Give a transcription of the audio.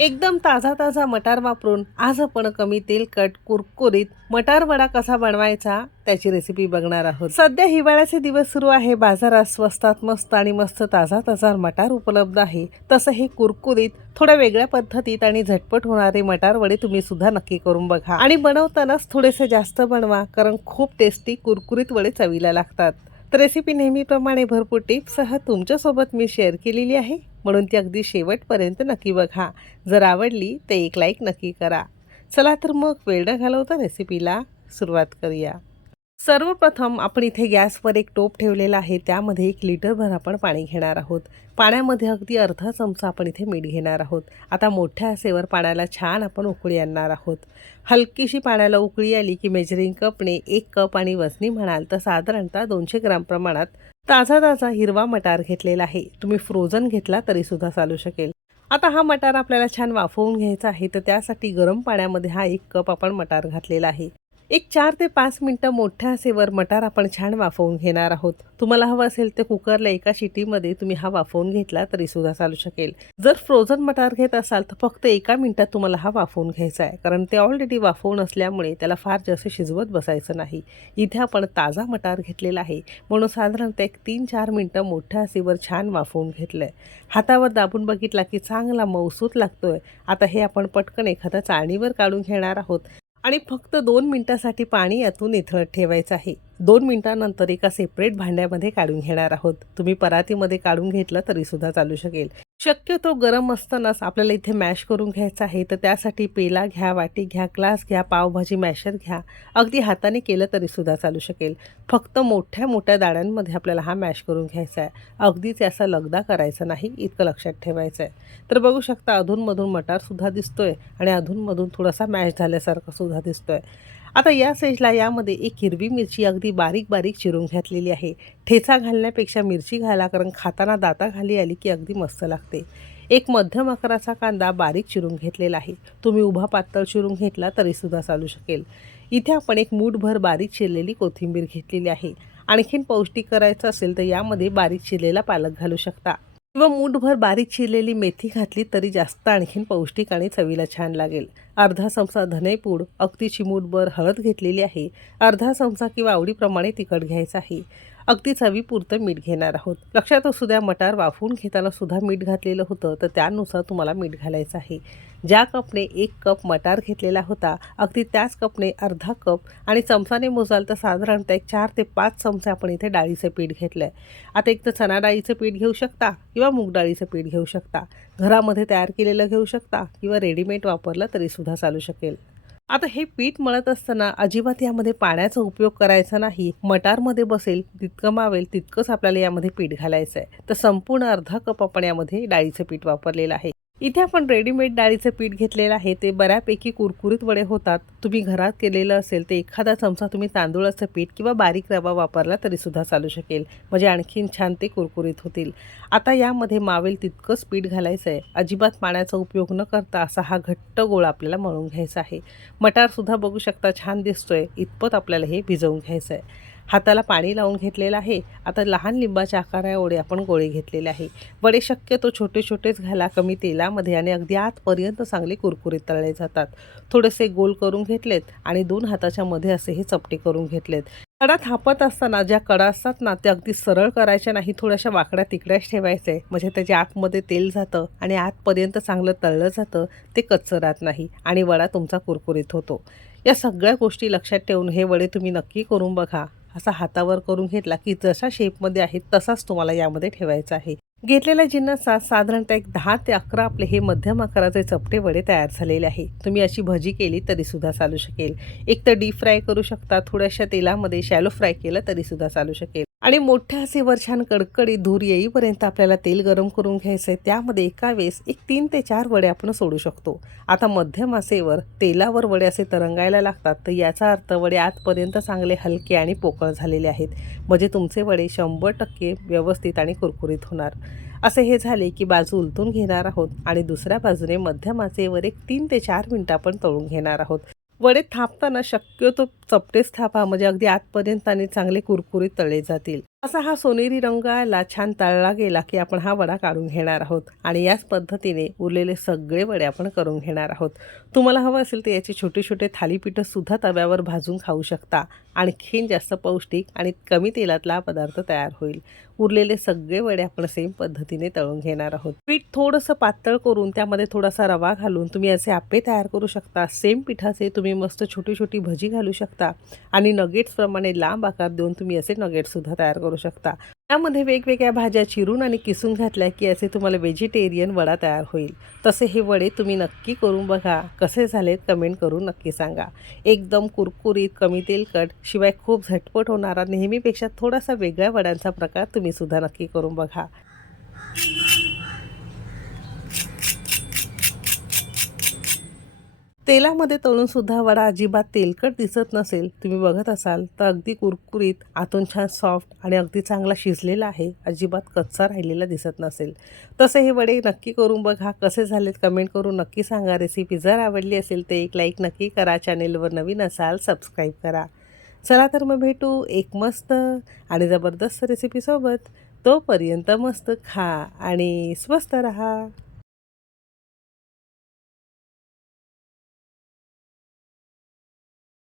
एकदम ताजा ताजा मटार वापरून आज आपण कमी तेलकट कुरकुरीत मटार वडा कसा बनवायचा त्याची रेसिपी बघणार आहोत. सध्या हिवाळ्याचे दिवस सुरू आहे बाजारात स्वस्तात मस्त आणि मस्त ताजा ताजा मटार उपलब्ध आहे. तसं हे कुरकुरीत थोड्या वेगळ्या पद्धतीत आणि झटपट होणारे मटार वडे तुम्ही सुद्धा नक्की करून बघा. आणि बनवतानाच थोडेसे जास्त बनवा कारण खूप टेस्टी कुरकुरीत वडे चवीला लागतात. तर रेसिपी नेहमीप्रमाणे भरपूर टिप्ससह तुमच्यासोबत मी शेअर केलेली आहे. म्हणून ती अगदी शेवटपर्यंत नक्की बघा. जर आवडली तर एक लाईक नक्की करा. चला तर मग वेळ घालवता रेसिपीला सुरुवात करूया. सर्वप्रथम आपण इथे गॅसवर एक टोप ठेवलेला आहे. त्यामध्ये एक लिटरभर आपण पाणी घेणार आहोत. पाण्यामध्ये अगदी अर्धा चमचा आपण इथे मीठ घेणार आहोत. आता मोठ्या आसेवर पाण्याला छान आपण उकळी आणणार आहोत. हलकीशी पाण्याला उकळी आली की मेजरिंग कपने एक कप आणि वजनी म्हणाल तर साधारणतः दोनशे ग्राम प्रमाणात ताजा ताजा हिरवा मटार घेतलेला आहे. तुम्ही फ्रोझन घेतला तरी सुद्धा चालू शकेल. आता हा मटार आपल्याला छान वाफवून घ्यायचा आहे. तर त्यासाठी गरम पाण्यामध्ये हा एक कप आपण मटार घातलेला आहे. एक चार ते पाच मिनटं मोठ्या आसेवर मटार आपण छान वाफवून घेणार आहोत. तुम्हाला हवं असेल तर कुकरला एका शिटीमध्ये तुम्ही हा वाफवून घेतला तरी सुद्धा चालू शकेल. जर फ्रोझन मटार घेत असाल तर फक्त एका मिनिटात तुम्हाला हा वाफवून घ्यायचा आहे. कारण ते ऑलरेडी वाफवून असल्यामुळे त्याला फार जास्त शिजवत बसायचं नाही. इथे आपण ताजा मटार घेतलेला आहे. म्हणून साधारणतः एक तीन चार मिनटं मोठ्या आसीवर छान वाफवून घेतलं आहे हातावर दाबून बघितला की चांगला मौसूत लागतोय. आता हे आपण पटकन एखाद्या चाळणीवर काढून घेणार आहोत. आणि फक्त दोन मिनटासाठी पाणी यातून निथळत ठेवायचं आहे. दोन मिनटानंतर एका सेपरेट भांड्यामध्ये काढून घेणार आहोत. तुम्ही परातीमध्ये काढून घेतलं तरी सुद्धा चालू शकेल. शक्यतो गरम असतानाच आपल्याला इथे मॅश करून घ्यायचं आहे. तर त्यासाठी पेला घ्या वाटी घ्या ग्लास घ्या पावभाजी मॅशर घ्या. अगदी हाताने केलं तरी सुद्धा चालू शकेल. फक्त मोठ्या मोठ्या दाण्यांमध्ये आपल्याला हा मॅश करून घ्यायचा आहे. अगदीच याचा लगदा करायचा नाही इतकं लक्षात ठेवायचं आहे. तर बघू शकता अधूनमधून मटारसुद्धा दिसतोय आणि अधूनमधून थोडासा मॅश झाल्यासारखं सुद्धा दिसतोय. आता या साईजला यामध्ये एक हिरवी मिरची अगदी बारीक बारीक चिरून घातलेली आहे. ठेचा घालण्यापेक्षा मिरची घाला कारण खाताना दाताखाली आली की अगदी मस्त लागते. एक मध्यम आकाराचा कांदा बारीक चिरून घेतलेला आहे. तुम्ही उभा पातळ चिरून घेतला तरीसुद्धा चालू शकेल. इथे आपण एक मूठभर बारीक चिरलेली कोथिंबीर घेतलेली आहे. आणखीन पौष्टिक करायचं असेल तर यामध्ये बारीक चिरलेला पालक घालू शकता. किंवा मूठभर बारीक चिरलेली मेथी घातली तरी जास्त आणखीन पौष्टिक आणि चवीला छान लागेल. अर्धा चमचा धनेपूड अगदी चिमूटभर हळद घेतलेली आहे. अर्धा चमचा किंवा आवडीप्रमाणे तिखट घ्यायचं आहे. अगदी चवीपुरतं मीठ घेणार आहोत. लक्षात असू द्या मटार वाफवून घेताना सुद्धा मीठ घातलेलं होतं तर त्यानुसार तुम्हाला मीठ घालायचं आहे. ज्या कपने एक कप मटार घेतलेला होता अगदी त्याच कपने अर्धा कप आणि चमचाने मोजाल तर साधारणतः एक चार ते पाच चमचे आपण इथे डाळीचं पीठ घेतलं आहे आता एक तर चणा डाळीचं पीठ घेऊ शकता किंवा मूग डाळीचं पीठ घेऊ शकता. घरामध्ये तयार केलेलं घेऊ शकता किंवा रेडीमेड वापरलं तरीसुद्धा चालू शकेल. आता हे पीठ मळत असताना अजिबात यामध्ये पाण्याचा उपयोग करायचा नाही. मटारमध्ये बसेल तितकं मावेल तितकंच आपल्याला यामध्ये पीठ घालायचं आहे तर संपूर्ण अर्धा कप आपण यामध्ये डाळीचं पीठ वापरलेलं आहे. इथे आपण रेडीमेड डाळीचं पीठ घेतलेलं आहे. ते बऱ्यापैकी कुरकुरीत वडे होतात. तुम्ही घरात केलेलं असेल तर एखादा चमचा तुम्ही तांदूळाचं पीठ किंवा बारीक रवा वापरला तरीसुद्धा चालू शकेल. म्हणजे आणखीन छान ते कुरकुरीत होतील. आता यामध्ये मावेल तितकंच पीठ घालायचं आहे अजिबात पाण्याचा उपयोग न करता असा हा घट्ट गोळा आपल्याला मळून घ्यायचा आहे. मटारसुद्धा बघू शकता छान दिसतोय. इतपत आपल्याला हे भिजवून घ्यायचं आहे हाताला पाणी लावून घेतलेलं आहे. आता लहान लिंबाच्या आकारा एवढे आपण गोळे घेतलेले आहे. वडे शक्यतो छोटे छोटेच घाला कमी तेलामध्ये आणि अगदी आतपर्यंत चांगले कुरकुरीत तळले जातात. थोडेसे गोल करून घेतलेत आणि दोन हाताच्या मध्ये असे हे चपटे करून घेतलेत. कडा थापत असताना ज्या कडा असतात ना त्या अगदी सरळ करायच्या नाही थोड्याशा वाकड्या तिकड्याच ठेवायचे. म्हणजे त्याच्या आतमध्ये तेल जातं आणि आतपर्यंत चांगलं तळलं जातं ते कच्चं राहत नाही आणि वडा तुमचा कुरकुरीत होतो. या सगळ्या गोष्टी लक्षात ठेवून हे वडे तुम्ही नक्की करून बघा. असा हातावर करून घेतला की जशा शेपमध्ये आहे तसाच तुम्हाला यामध्ये ठेवायचा आहे. घेतलेल्या जिन्नसात साधारणतः एक दहा ते अकरा आपले हे मध्यम आकाराचे चपटे वडे तयार झालेले आहे. तुम्ही अशी भजी केली तरी सुद्धा चालू शकेल. एक तर डीप फ्राय करू शकता थोड्याशा तेलामध्ये शॅलो फ्राय केलं तरी सुद्धा चालू शकेल. आणि मोठ्या असेवर छान कडकडी धूर येईपर्यंत आपल्याला तेल गरम करून घ्यायचं आहे त्यामध्ये एका वेळेस एक तीन ते चार वडे आपण सोडू शकतो. आता मध्यम असेवर तेलावर वडे असे तरंगायला लागतात. तर याचा अर्थ वडे आजपर्यंत चांगले हलके आणि पोकळ झालेले आहेत. म्हणजे तुमचे वडे शंभर टक्के व्यवस्थित आणि कुरकुरीत होणार. असे हे झाले की बाजू उलटून घेणार आहोत आणि दुसऱ्या बाजूने मध्यम आचेवर एक तीन ते चार मिनटं आपण तळून घेणार आहोत. वडे थापताना शक्यतो चपटेच थापा. म्हणजे अगदी आतपर्यंत आणि चांगले कुरकुरीत तळले जातील. असा हा सोनेरी रंग आला छान तळला गेला की आपण हा वडा काढून घेणार आहोत. आणि याच पद्धतीने उरलेले सगळे वडे आपण करून घेणार आहोत. तुम्हाला हवं असेल तर याचे छोटे छोटे थालीपीठंसुद्धा तव्यावर भाजून खाऊ शकता. आणखीन जास्त पौष्टिक आणि कमी तेलातला पदार्थ तयार होईल. उरलेले सगळे वडे आपण सेम पद्धतीने तळून घेणार आहोत. पीठ थोडंसं पातळ करून त्यामध्ये थोडासा रवा घालून तुम्ही असे आप्पे तयार करू शकता. सेम पिठाचे तुम्ही मस्त छोटी छोटी भजी घालू शकता. आणि नगेट्सप्रमाणे लांब आकार देऊन तुम्ही असे नगेट्ससुद्धा तयार करू शकता. त्यामध्ये वेगवेगळ्या भाज्या चिरून आणि किसून घातल्या की असे तुम्हाला व्हेजिटेरियन वडा तयार होईल. तसे हे वडे तुम्ही नक्की करून बघा. कसे झालेत कमेंट करून नक्की सांगा. एकदम कुरकुरीत कमी तेलकट शिवाय खूप झटपट होणारा नेहमीपेक्षा थोडासा वेगळ्या वड्यांचा प्रकार तुम्ही सुद्धा नक्की करून बघा. तेलामध्ये तळून सुद्धा वडा अजिबात तेलकट दिसत नसेल तुम्ही बघत असाल तर अगदी कुरकुरीत आतून छान सॉफ्ट आणि अगदी चांगला शिजलेला आहे अजिबात कच्चा राहिलेला दिसत नसेल. तसे हे वडे नक्की करून बघा कसे झालेत कमेंट करून नक्की सांगा. रेसिपी जर आवडली असेल तर एक लाईक नक्की करा चॅनेलवर नवीन असाल सबस्क्राईब करा. चला तर मग भेटू एक मस्त आणि जबरदस्त रेसिपीसोबत तोपर्यंत मस्त खा आणि स्वस्त रहा.